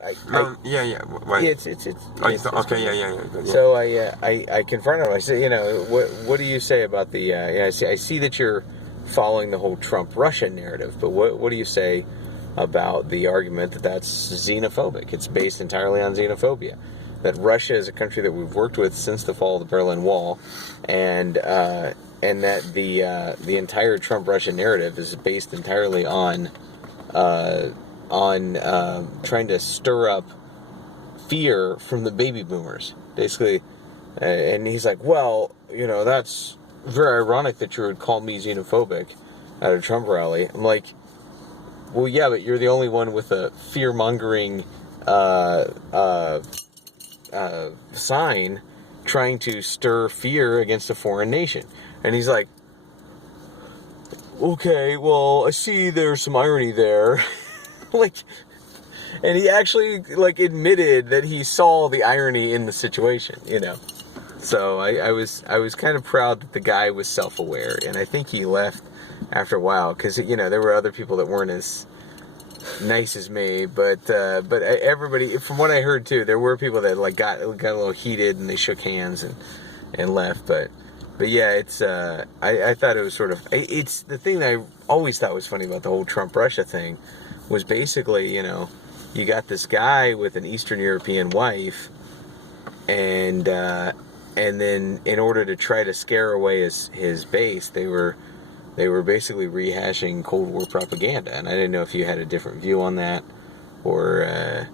Right. Okay. Yeah. So I confronted him. I said, what do you say about the? I see that you're following the whole Trump-Russia narrative, but what do you say about the argument that that's xenophobic? It's based entirely on xenophobia. That Russia is a country that we've worked with since the fall of the Berlin Wall, and that the entire Trump-Russia narrative is based entirely on trying to stir up fear from the baby boomers, basically. And he's like, well, that's very ironic that you would call me xenophobic at a Trump rally. I'm like, well, yeah, but you're the only one with a fear-mongering sign trying to stir fear against a foreign nation. And he's like, okay, well, I see there's some irony there. And he actually, admitted that he saw the irony in the situation, So I was kind of proud that the guy was self-aware, and I think he left after a while, because, there were other people that weren't as nice as me, but everybody, from what I heard too, there were people that got a little heated and they shook hands and left, but yeah, it's I thought it was sort of, it's the thing that I always thought was funny about the whole Trump-Russia thing was basically, you got this guy with an Eastern European wife, and then in order to try to scare away his base, they were basically rehashing Cold War propaganda, and I didn't know if you had a different view on that, or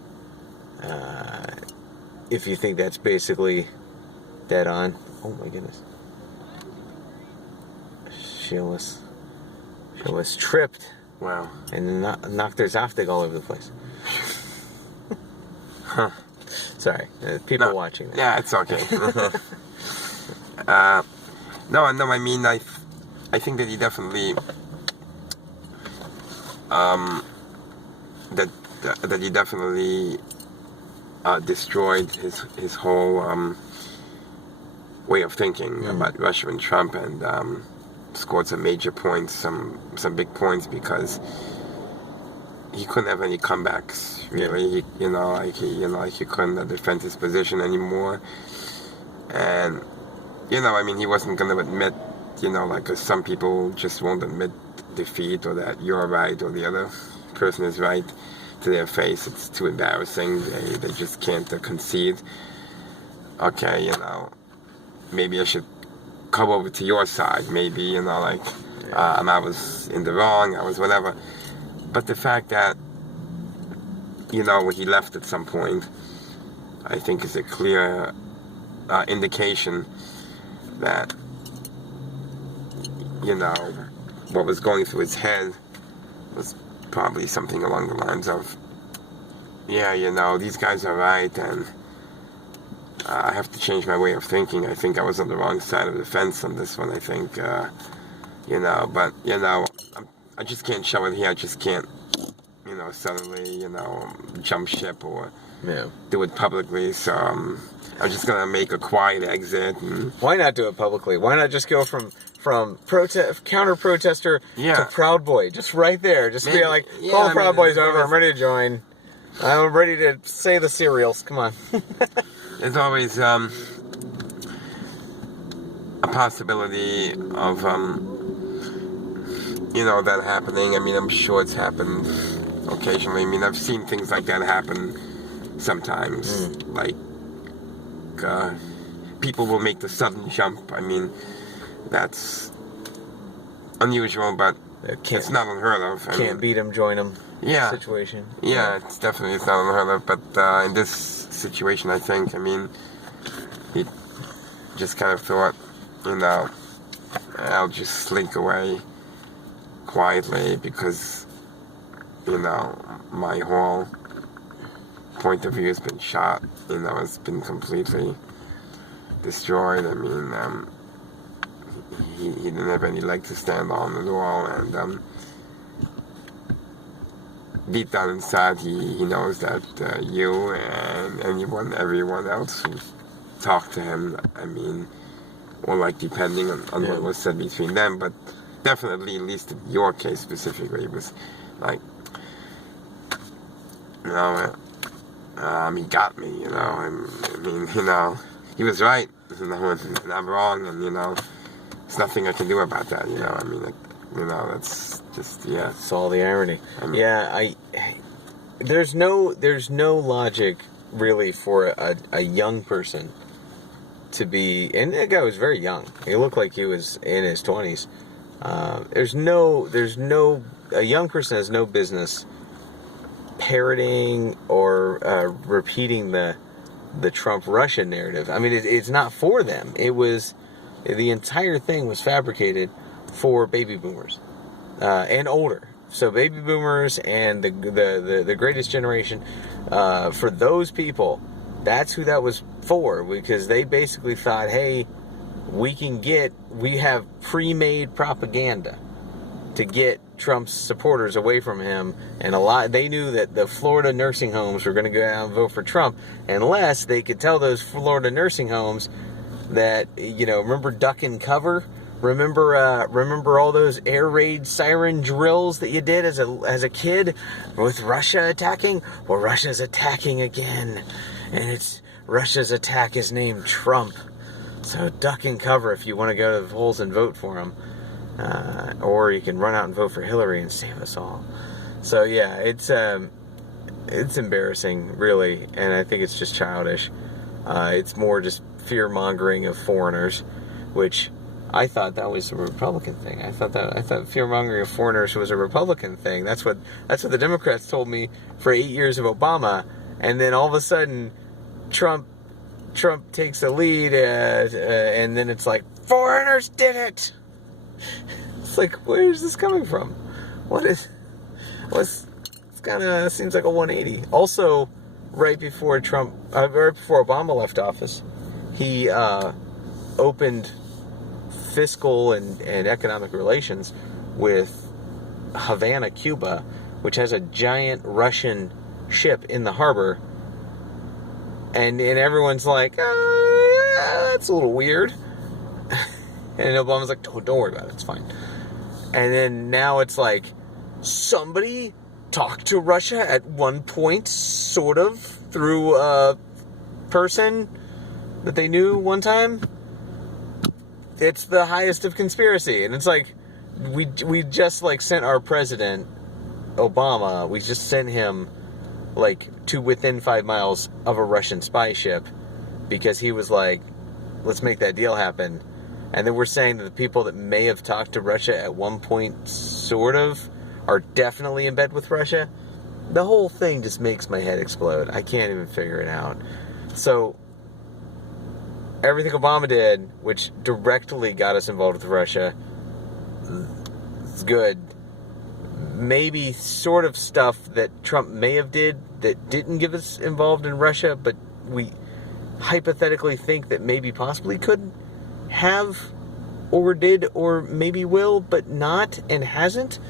if you think that's basically dead on. Oh my goodness. She was tripped. Wow. And knocked her Zaftig all over the place. Huh. Sorry, people watching that. Yeah, it's okay. No, I mean, I think that he definitely, that he definitely destroyed his whole way of thinking about Russia and Trump, and scored some major points, some big points, because he couldn't have any comebacks, really. He couldn't defend his position anymore. And, I mean, he wasn't going to admit, because some people just won't admit defeat, or that you're right or the other person is right to their face. It's too embarrassing. They just can't concede. Okay, maybe I should come over to your side, maybe, I was in the wrong, I was whatever. But the fact that, when he left at some point, I think is a clear indication that, what was going through his head was probably something along the lines of, these guys are right, and I have to change my way of thinking. I think I was on the wrong side of the fence on this one. I think, but, I just can't show it here. I just can't, suddenly, jump ship or do it publicly. So I'm just going to make a quiet exit. And why not do it publicly? Why not just go from counter-protester to Proud Boy? Just right there. Just be like, call the Proud Boys over. I'm ready to join. I'm ready to say the cereals. Come on. There's always a possibility of, that happening. I mean, I'm sure it's happened occasionally. I mean, I've seen things like that happen sometimes. Like, people will make the sudden jump. I mean, that's unusual, but it's not unheard of. Can't beat him, join him situation. Yeah, it's not unheard of, but in this situation, I think, he just kind of thought, I'll just slink away quietly, because, my whole point of view has been shot, it's been completely destroyed. I mean, he didn't have any leg to stand on at all, and deep down inside, he knows that you and everyone else who talked to him, or depending on what was said between them, but definitely, at least in your case specifically, it was he got me, I mean, he was right, and I'm wrong, and, there's nothing I can do about that, I mean, that's just, yeah. It's all the irony. I mean, Yeah, there's no logic, really, for a young person to be, and that guy was very young. He looked like he was in his 20s. A young person has no business parroting or repeating the Trump-Russia narrative. I mean, it's not for them. The entire thing was fabricated for baby boomers and older. So baby boomers and the greatest generation, for those people, that's who that was for, because they basically thought, hey, we have pre-made propaganda to get Trump's supporters away from him, and they knew that the Florida nursing homes were going to go out and vote for Trump unless they could tell those Florida nursing homes that, remember duck and cover? Remember all those air raid siren drills that you did as a kid with Russia attacking? Well, Russia's attacking again, and Russia's attack is named Trump. So duck and cover if you want to go to the polls and vote for him. Or you can run out and vote for Hillary and save us all. So yeah, it's embarrassing, really, and I think it's just childish. It's more just fear-mongering of foreigners, which I thought that was a Republican thing. I thought fear-mongering of foreigners was a Republican thing. That's what the Democrats told me for 8 years of Obama, and then all of a sudden, Trump takes the lead, and then it's like, foreigners did it. It's like, where is this coming from? It's kind of seems like a 180. Also, right before Obama left office, he opened fiscal and economic relations with Havana, Cuba, which has a giant Russian ship in the harbor, and everyone's like, that's a little weird. And Obama's like, don't worry about it, it's fine. And then now it's like, somebody talked to Russia at one point, sort of, through a person that they knew one time. It's the highest of conspiracy. And it's like, we just, sent our president, Obama, we just sent him, to within 5 miles of a Russian spy ship, because he was like, let's make that deal happen. And then we're saying that the people that may have talked to Russia at one point, sort of, are definitely in bed with Russia. The whole thing just makes my head explode. I can't even figure it out. So, everything Obama did, which directly got us involved with Russia, is good. Maybe sort of stuff that Trump may have did that didn't give us involved in Russia, but we hypothetically think that maybe possibly could have, or did, or maybe will, but not, and hasn't.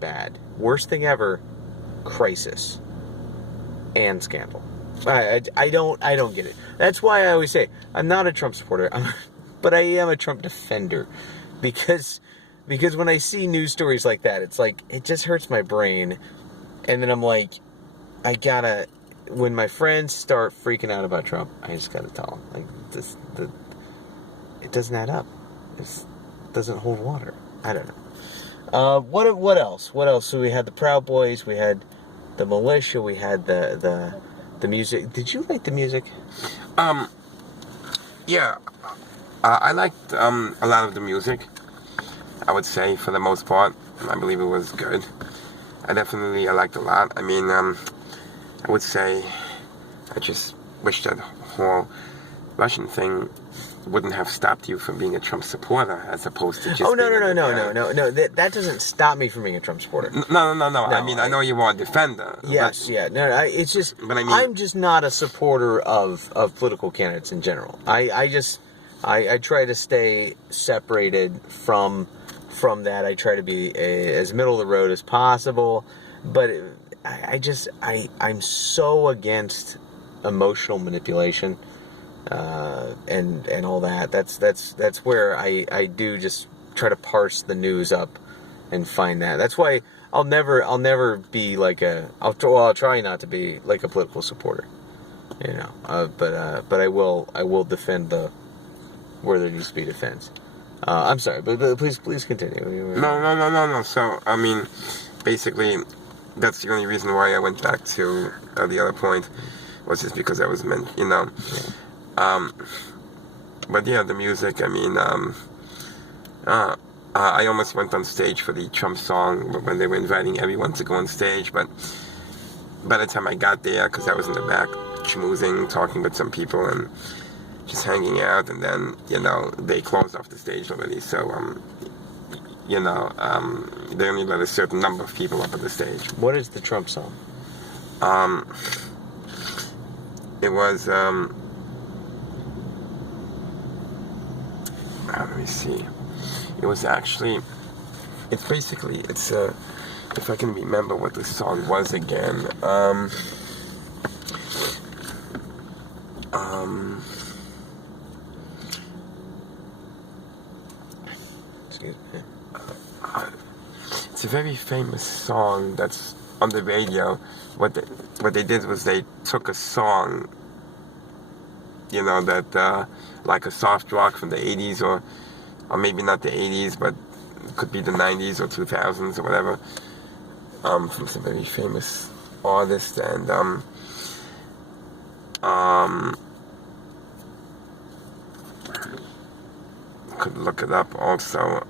Bad. Worst thing ever. Crisis. And scandal. I don't get it. That's why I always say, I'm not a Trump supporter, but I am a Trump defender. Because when I see news stories like that, it's like, it just hurts my brain. And then I'm like, when my friends start freaking out about Trump, I just gotta tell them, it doesn't add up. It doesn't hold water. I don't know. What else? So we had the Proud Boys, we had the militia, we had the music. Did you like the music? Yeah. I liked a lot of the music. I would say, for the most part, I believe it was good. I liked a lot. I mean, I would say, I just wish that whole Russian thing wouldn't have stopped you from being a Trump supporter, as opposed to just. Oh no! That doesn't stop me from being a Trump supporter. No. I mean, I know you are a defender. Yes, yeah. No. It's just. But I mean, I'm just not a supporter of political candidates in general. I try to stay separated from that. I try to be as middle of the road as possible. But I'm so against emotional manipulation. And all that. That's where I do just try to parse the news up and find that. That's why I'll never be like I'll try not to be like a political supporter, you know. But I will defend where there needs to be defense. I'm sorry, but please continue. No. So, I mean, basically, that's the only reason why I went back to the other point, was just because I was meant, you know. But yeah, the music, I mean, I almost went on stage for the Trump song when they were inviting everyone to go on stage, but by the time I got there, because I was in the back schmoozing, talking with some people, and just hanging out, and then, you know, they closed off the stage already, so, you know, they only let a certain number of people up on the stage. What is the Trump song? It was, let me see. It was actually, it's basically, it's, if I can remember what the song was again, Excuse me. It's a very famous song that's on the radio. What they did was they took a song, you know, that like a soft rock from the 80s, or maybe not the 80s, but it could be the 90s or 2000s or whatever, from some very famous artist, and could look it up also,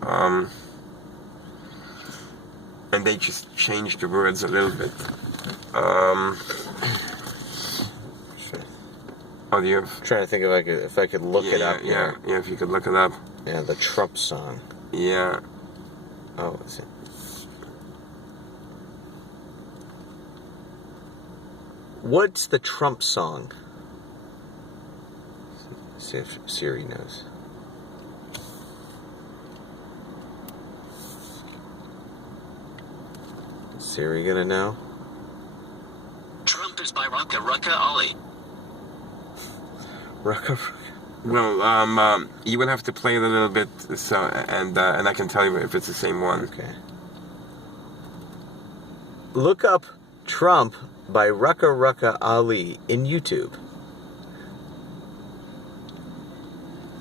and they just changed the words a little bit. Oh, do you have? I'm trying to think if I could look it up. Yeah, if you could look it up. Yeah, the Trump song. Yeah. Oh, is it? What's the Trump song? Let's see if Siri knows. Is Siri gonna know? Trump is by Raka Raka Ali. Raka. Well, you would have to play it a little bit, so and I can tell you if it's the same one. Okay. Look up Trump by Raka Raka Ali in YouTube.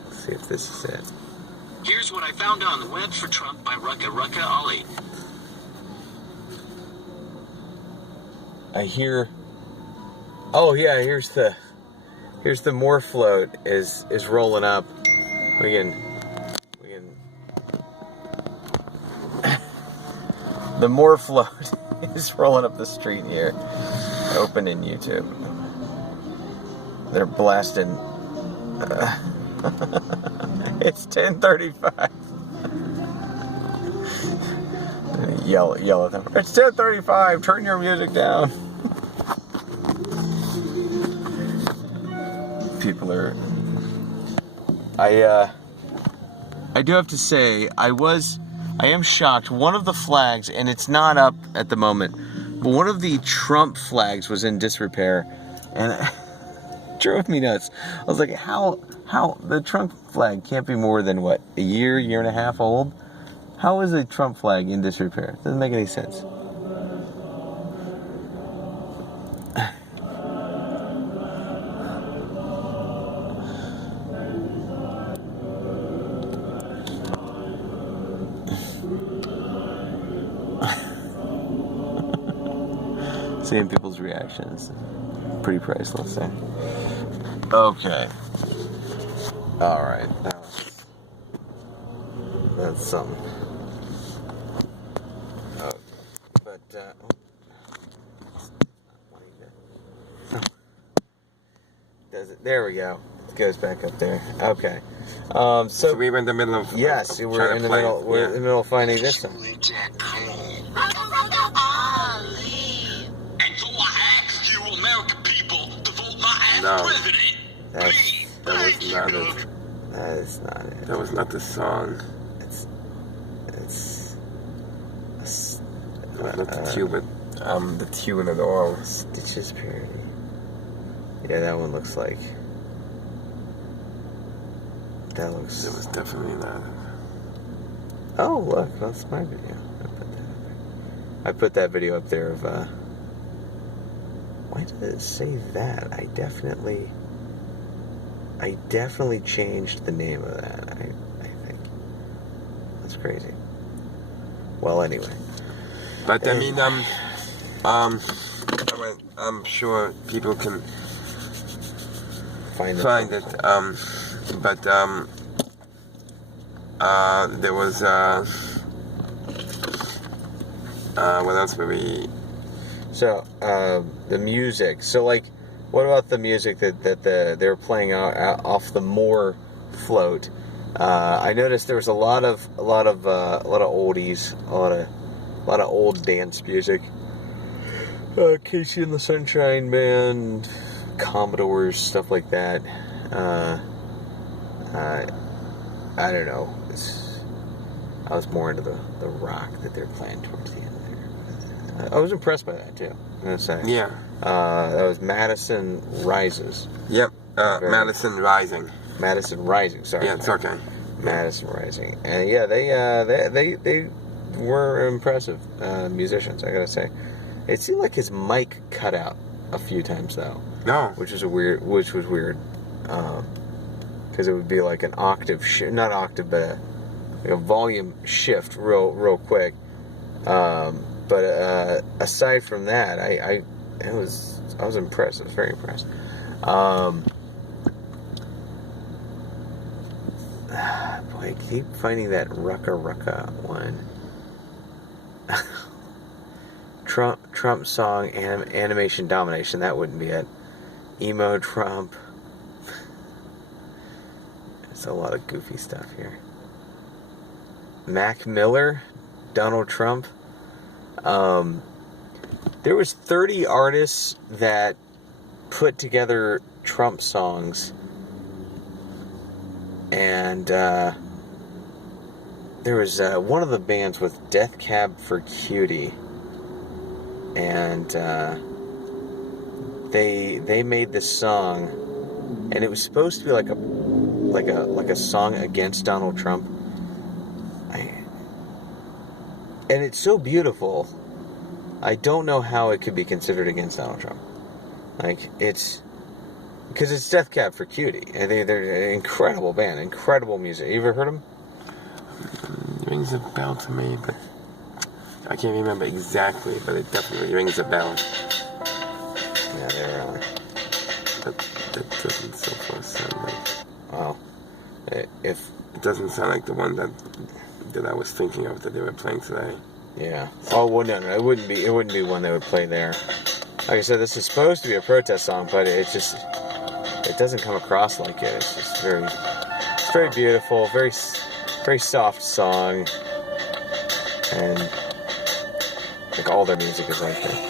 Let's see if this is it. Here's what I found on the web for Trump by Raka Raka Ali. I hear. Oh yeah, here's the morph float is rolling up. We can the morph float is rolling up the street here. Open in YouTube. They're blasting. It's 10:35. Yell at them. It's 10:35. Turn your music down. People are. I do have to say, I am shocked. One of the flags, and it's not up at the moment, but one of the Trump flags was in disrepair, and it drove me nuts. I was like, how the Trump flag can't be more than what, a year and a half old? How is a Trump flag in disrepair? Doesn't make any sense. Seeing people's reactions, pretty priceless. Okay. All right. That's something. Okay. But does it? There we go. It goes back up there. Okay. So we were in the middle of. Yes, we're in the middle. We're in the middle of finding this one. No, that is not it. That was not the song. It's not the tune, but the tune at all. Stitches parody. Yeah, that one looks like. That looks. It was definitely not. Oh, look, that's my video. I put that up there. I put that video up there of, why did it say that? I definitely changed the name of that, I think. That's crazy. Well, anyway. But I mean, I'm sure people can find it. But there was what else were we? So the music. So like, what about the music that they were playing off the Moore float? I noticed there was a lot of oldies, a lot of old dance music. Casey and the Sunshine Band, Commodores, stuff like that. I don't know. I was more into the rock that they're playing towards the end there. I was impressed by that too, I'm gonna say. Yeah. That was Madison Rises. Yep. Madison Rising. Madison Rising. Sorry. Yeah, it's okay. Madison Rising, and yeah, they were impressive musicians, I gotta say. It seemed like his mic cut out a few times though. No. Which was weird. Because it would be like an octave not octave, but a volume shift real quick. But aside from that, I was impressed. I was very impressed. Boy, I keep finding that Rucka one. Trump song animation domination. That wouldn't be it. Emo Trump. There's a lot of goofy stuff here. Mac Miller, Donald Trump. There was 30 artists that put together Trump songs, and there was one of the bands with Death Cab for Cutie, and they made this song, and it was supposed to be like a song against Donald Trump. And it's so beautiful. I don't know how it could be considered against Donald Trump. Like, it's because it's Death Cab for Cutie, and they're an incredible band, incredible music. You ever heard them? It rings a bell to me, but I can't remember exactly. But it definitely rings a bell. Yeah, they're. That doesn't so far sound like. Well, if it doesn't sound like the one that I was thinking of that they were playing today. Yeah. Oh well, no, it wouldn't be one they would play there. Like I said, this is supposed to be a protest song, but it doesn't come across like it. It's just very beautiful, very soft song, and like all their music is like that.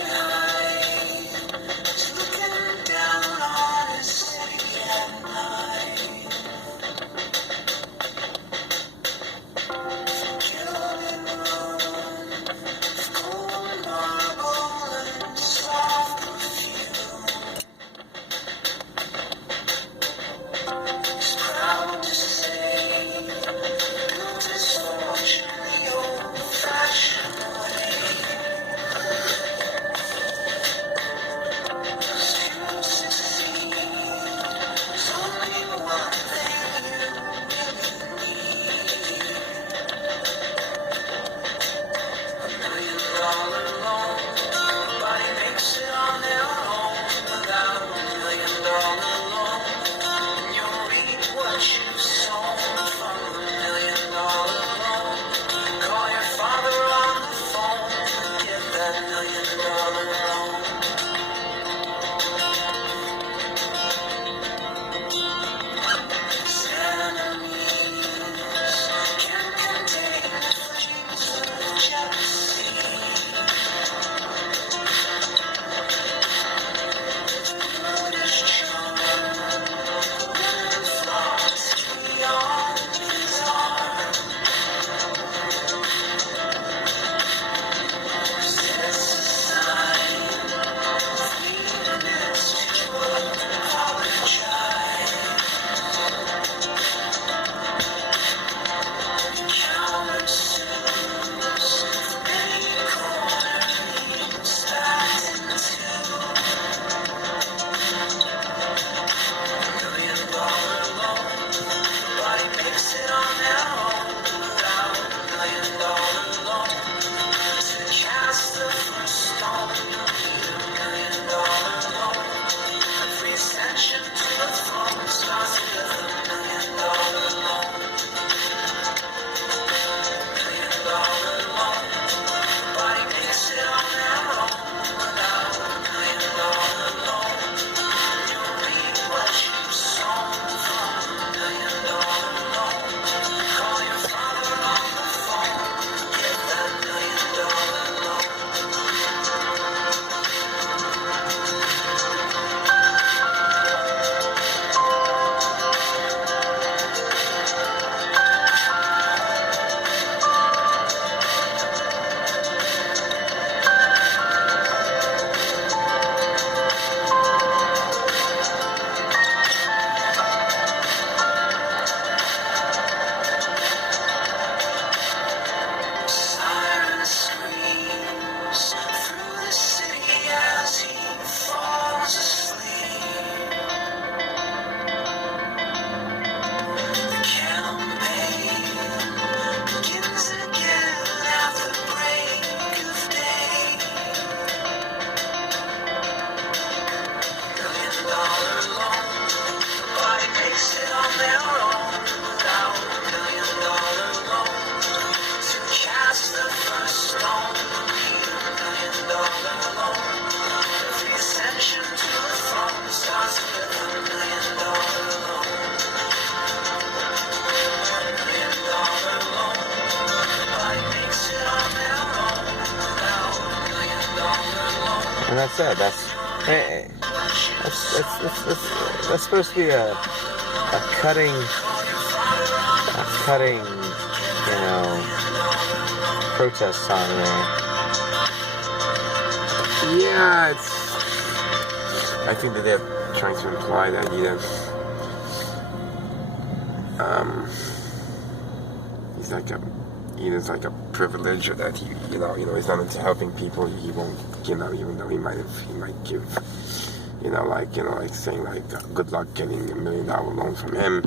And that's it. That's supposed to be a cutting, protest song there. Yeah, I think that they're trying to imply that he's like a privilege, or that he's not into helping people. He won't, even though he might give, like saying like good luck getting $1 million loan from him.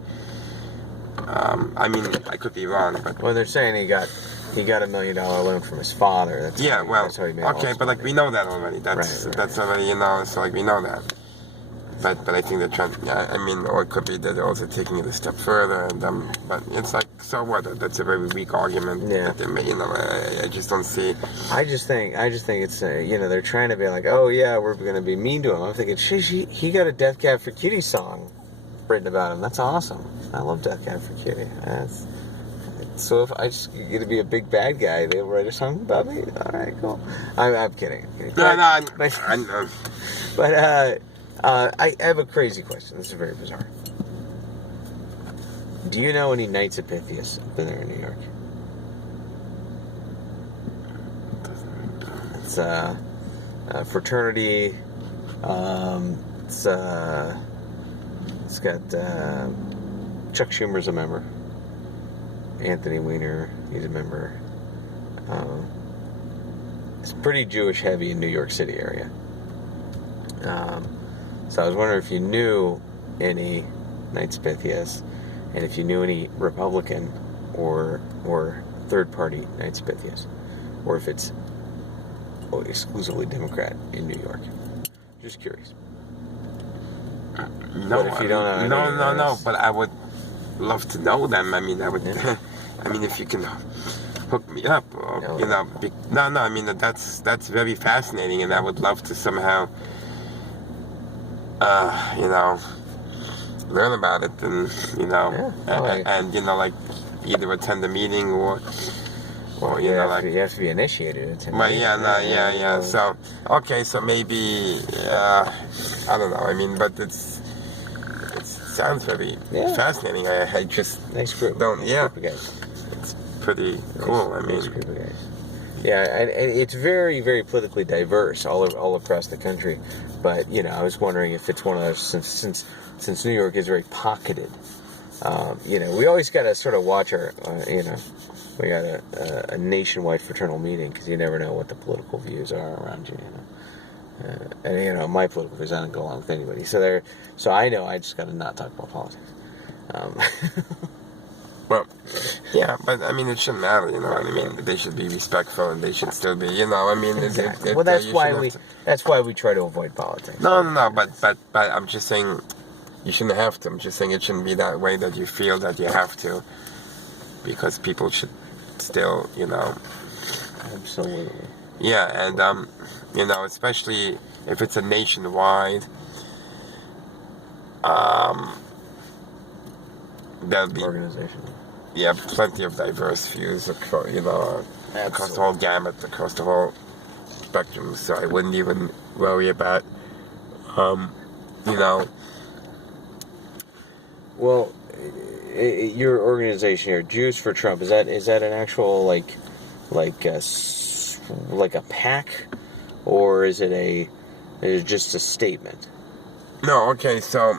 I mean, I could be wrong, but well, they're saying he got $1 million loan from his father. That's yeah, that's how he made all okay, his but like money. we know that already. That's already, so like we know that. But I think they're trying. Yeah, I mean, or it could be that they're also taking it a step further. And but it's like, so what? That's a very weak argument. Yeah. That they made, I just don't see. I just think it's they're trying to be like, oh yeah, we're gonna be mean to him. I'm thinking, he got a Death Cab for Cutie song written about him. That's awesome. I love Death Cab for Cutie. So if I just get to be a big bad guy, they'll write a song about me. All right, cool. I'm kidding. I know. But I have a crazy question. This is very bizarre. Do you know any Knights of Pythias up there in New York? It's a fraternity. It's got Chuck Schumer's a member. Anthony Weiner, he's a member. It's pretty Jewish heavy in New York City area. So I was wondering if you knew any Knights of Pythias, and if you knew any Republican or third party Knights of Pythias, or if it's exclusively Democrat in New York. Just curious. No, but if you don't know no. But I would love to know them. I mean, I would. Yeah. I mean, if you can hook me up, or, no. I mean, that's very fascinating, and I would love to somehow, learn about it, and and like either attend a meeting or you have to be initiated. Yeah. So okay, so maybe I don't know. I mean, but it sounds very fascinating. I just don't. Group of guys. It's pretty cool. I mean, group of guys. Yeah, and it's very, very politically diverse all across the country. But I was wondering if it's one of those, since New York is very pocketed. We always got to sort of watch our, we got a nationwide fraternal meeting, because you never know what the political views are around you. And my political views, I don't go along with anybody. So I know I just got to not talk about politics. Well, yeah, but I mean, it shouldn't matter, what I mean? They should be respectful, and they should still be, I mean, exactly. Well, that's why we try to avoid politics. No, but I'm just saying, you shouldn't have to. I'm just saying it shouldn't be that way, that you feel that you have to, because people should still, Absolutely. Yeah, and especially if it's a nationwide, there'll be organization. Yeah, plenty of diverse views across, across the whole gamut, across the whole spectrum. So I wouldn't even worry about, Well, your organization here, Jews for Trump, is that an actual like a PAC, or is it just a statement? No, okay, so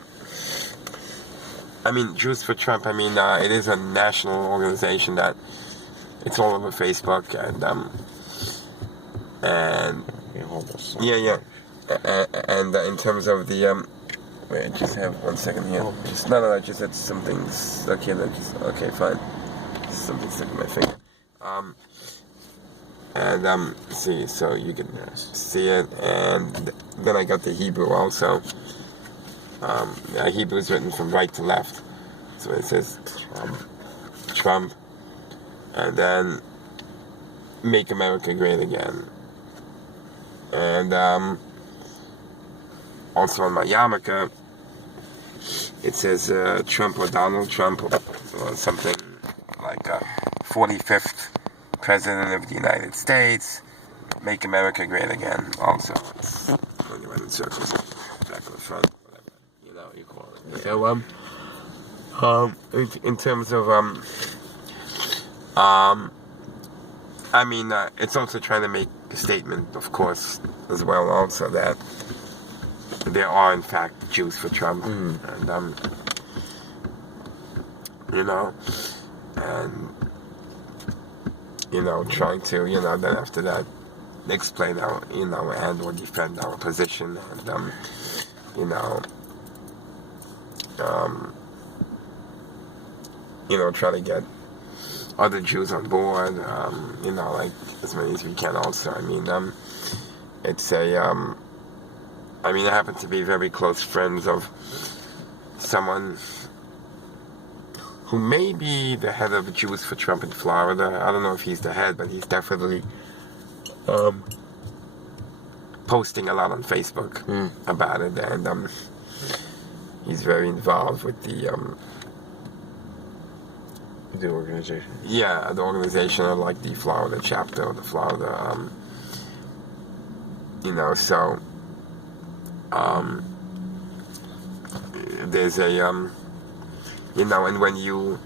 I mean, Jews for Trump. I mean, it is a national organization that it's all over Facebook, and and in terms of the wait, just have 1 second here. Just just it's something. Okay, fine. Just something stuck in my finger. See, so you can see it, and then I got the Hebrew also. Hebrew is written from right to left, so it says Trump, and then Make America Great Again, and also on my yarmulke it says Trump or Donald Trump, or something like 45th President of the United States, Make America Great Again. Also, it's when you run in circles, back to the front, whatever you call it. Yeah. So in terms of I mean, it's also trying to make a statement, of course, as well, also that there are in fact Jews for Trump, and trying to, then after that, explain our, and or defend our position, and try to get other Jews on board, like as many as we can. Also, I mean, it's a, I happen to be very close friends of someone who may be the head of Jews for Trump in Florida. I don't know if he's the head, but he's definitely posting a lot on Facebook about it, and he's very involved with the organization. Yeah, the organization of like the Florida chapter, or the Florida, so there's a and when you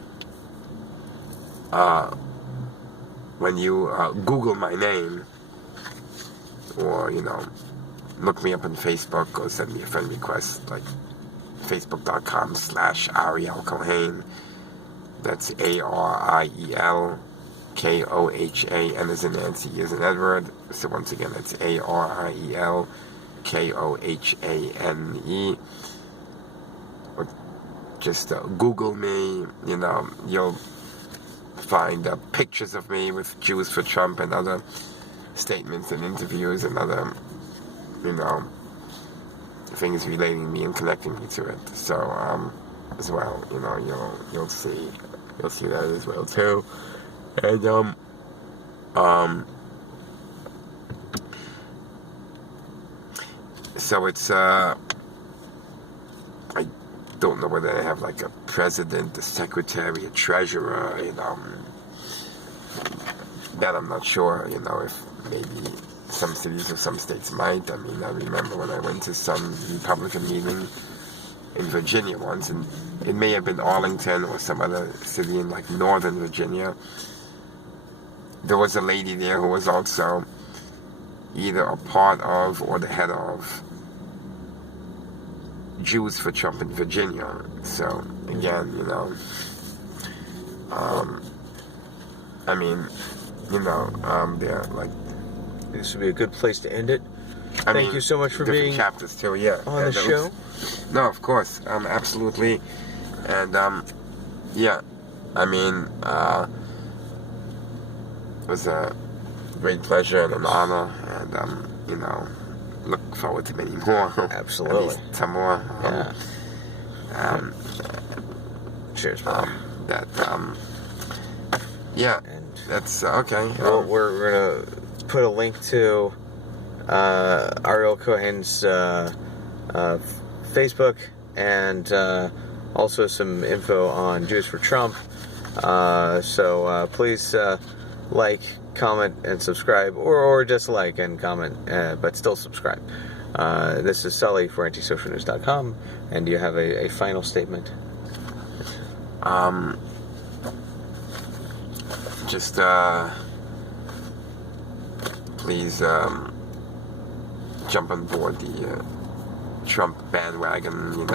Google my name, or look me up on Facebook, or send me a friend request, like facebook.com/Ariel Kohane. That's ARIEL KOHANE as in Nancy, E as in Edward. So once again, that's ARIEL KOHANE. Or just Google me. You'll find pictures of me with Jews for Trump and other statements and interviews and other, things relating to me and connecting me to it. So as well, you'll see that as well too. And so it's I don't know whether they have like a president, a secretary, a treasurer, that I'm not sure, if maybe some cities or some states might. I remember when I went to some Republican meeting in Virginia once, and it may have been Arlington or some other city in like Northern Virginia. There was a lady there who was also either a part of or the head of Jews for Trump in Virginia. So again, they're like. This would be a good place to end it. Thank you so much for being chapters too. Yeah, on the show. No, of course, absolutely, and it was a great pleasure and an honor, and look forward to many more. Absolutely, at least some more. Cheers, man. And that's okay. Well, we're gonna put a link to Ariel Kohane's Facebook, and also some info on Jews for Trump. So please like, comment, and subscribe, or just like and comment, but still subscribe. This is Sully for antisocialnews.com, and do you have a final statement? Just please jump on board the Trump bandwagon.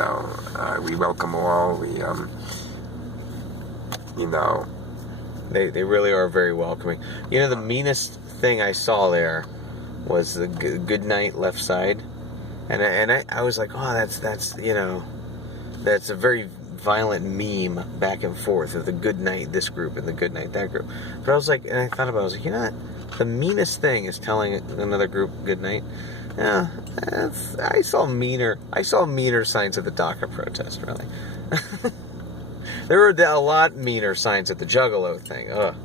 We welcome all. We They really are very welcoming. The meanest thing I saw there was the good night left side, and I was like, oh, that's a very violent meme back and forth of the good night this group and the good night that group. But I was like, and I thought about it, I was like, what? The meanest thing is telling another group good night. Yeah, I saw meaner signs at the DACA protest, really. There were a lot meaner signs at the Juggalo thing. Ugh.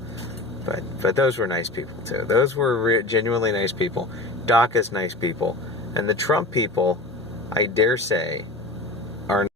But those were nice people too. Those were genuinely nice people. DACA's nice people, and the Trump people, I dare say, are